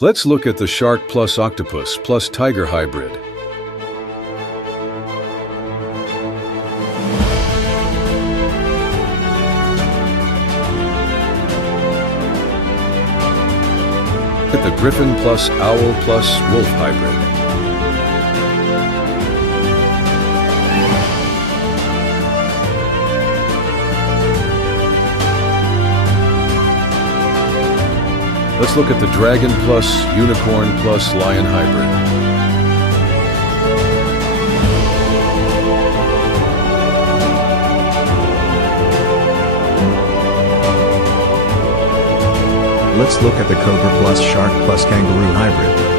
Let's look at the shark plus octopus plus tiger hybrid. Look at the griffin plus owl plus wolf hybrid. Let's look at the dragon plus unicorn plus lion hybrid. Let's look at the cobra plus shark plus kangaroo hybrid.